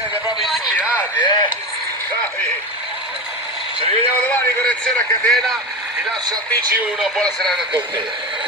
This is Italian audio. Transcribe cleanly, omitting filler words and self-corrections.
siete proprio ispirati, Dai. Ci rivediamo domani, correzione a catena. Vi lascio al TG1, buona serata a tutti.